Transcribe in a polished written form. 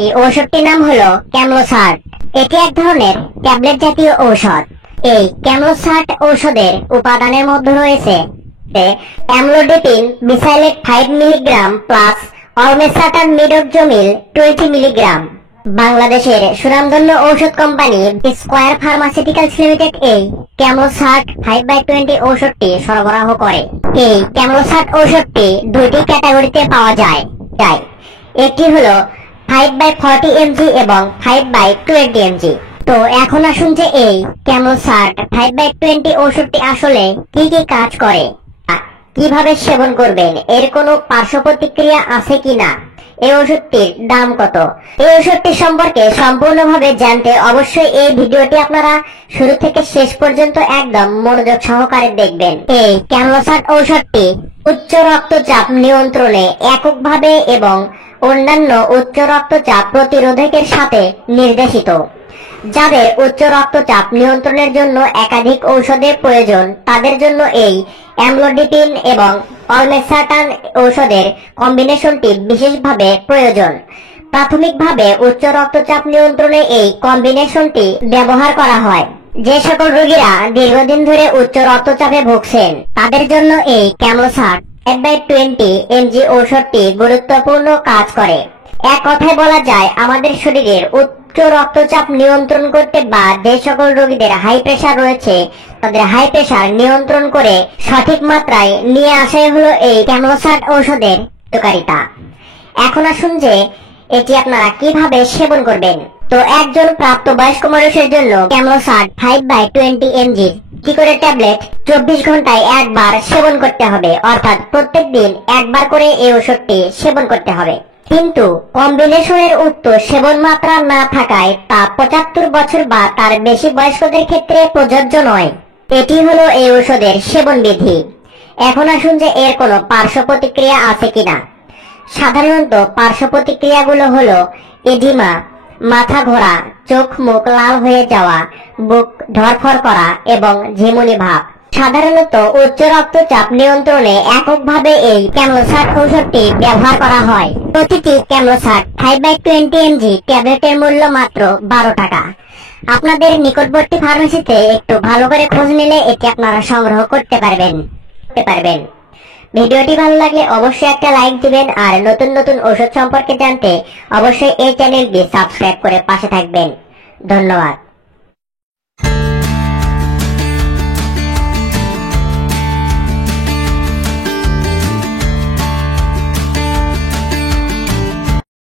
এই ঔষধটির নাম হলো ক্যামলোসার্ট। এটি এক ধরনের ট্যাবলেট জাতীয় ঔষধ। এই ক্যামলোসার্ট ঔষধের উপাদানের মধ্যে রয়েছে অ্যামলোডিপিন মিসাইলেট 5 মিলিগ্রাম প্লাস অলমেসাটান মিডোকজোমিল 20 মিলিগ্রাম। বাংলাদেশের সুনামধন্য ঔষধ কোম্পানি স্কয়ার ফার্মাসিউটিক্যালস লিমিটেড এই ক্যামলোসার্ট 5/20 ঔষধটি সরবরাহ করে। এই ক্যামলোসার্ট ঔষধটি দুইটি ক্যাটাগরিতে পাওয়া যায়। একটি হলো 5/40 mg এবং 5/20 mg। তো এখন আসুন যে এই ক্যামলোসার্ট 5/20 ঔষধটি আসলে কি কি কাজ করে, কিভাবে সেবন করবেন, এর কোনো পার্শ্ব প্রতিক্রিয়া আছে কিনা, এই ওষুধটির দাম কত, এই ওষুধটি সম্পর্কে সম্পূর্ণভাবে জানতে অবশ্যই এই ভিডিওটি আপনারা শুরু থেকে শেষ পর্যন্ত একদম মনোযোগ সহকারে দেখবেন। এই ক্যামলোসার্ট ঔষধটি উচ্চ রক্তচাপ নিয়ন্ত্রণে এককভাবে এবং অন্যান্য উচ্চ রক্তচাপ প্রতিরোধকের সাথে নির্দেশিত। যাদের উচ্চ রক্তচাপ নিয়ন্ত্রণের জন্য একাধিক ঔষধের প্রয়োজন তাদের জন্য এই অ্যামলোডিপিন এবং অলমেসাটান ঔষধের কম্বিনেশনটি বিশেষভাবে প্রয়োজন। প্রাথমিকভাবে উচ্চ রক্তচাপ নিয়ন্ত্রণে এই কম্বিনেশনটি ব্যবহার করা হয়। যে সকল রোগীরা দীর্ঘদিন ধরে উচ্চ রক্তচাপে ভুগছেন তাদের জন্য এই ক্যামলোসার্ট 5/20 mg ঔষধটি গুরুত্বপূর্ণ কাজ করে। এক কথায় বলা যায় আমাদের শরীরের উচ্চ রক্তচাপ নিয়ন্ত্রণ করতে বা যে সকল রোগীদের হাই প্রেসার রয়েছে তাদের হাই প্রেসার নিয়ন্ত্রণ করে সঠিক মাত্রায় নিয়ে আসাই হলো এই ক্যামলোসার্ট ঔষধের উপকারিতা। এখন আসুন যে এটি আপনারা কিভাবে সেবন করবেন। তো একজন প্রাপ্তবয়স্ক মানুষের জন্য ক্যামলোসার্ট 5/20 mg কি করে ট্যাবলেট 24 ঘন্টায় একবার সেবন করতে হবে, অর্থাৎ প্রত্যেকদিন একবার করে এই ওষুধটি সেবন করতে হবে। কিন্তু কম্বিনেশনের উক্ত সেবন মাত্রা না থাকায় তা 75 বছর বা তার বেশি বয়স্কদের ক্ষেত্রে প্রযোজ্য নয়। এটি হলো এই ঔষধের সেবন বিধি। এখন আসুন যে এর কোনো পার্শ্ব প্রতিক্রিয়া আছে কিনা। সাধারণত পার্শ্ব প্রতিক্রিয়াগুলো হলো এডিমা, মাথা ঘোরা, চোখ মুখ লাল হয়ে যাওয়া, বুক ধড়ফড় করা এবং ঝিমুনি ভাব। সাধারণত উচ্চ রক্তচাপ নিয়ন্ত্রণে এককভাবে এই ক্যামলোসার্ট ঔষধটি ব্যবহার করা হয়। প্রতিটি ক্যামলোসার্ট 5/20 mg ট্যাবলেটের মূল্য মাত্র 12 টাকা। আপনাদের নিকটবর্তী ফার্মেসিতে একটু ভালো করে খোঁজ নিলে এটি আপনারা সংগ্রহ করতে পারবেন। ভিডিওটি ভালো লাগলে অবশ্যই একটা লাইক দিবেন আর নতুন নতুন ঔষধ সম্পর্কে জানতে অবশ্যই এই চ্যানেলটি সাবস্ক্রাইব করে পাশে থাকবেন। ধন্যবাদ।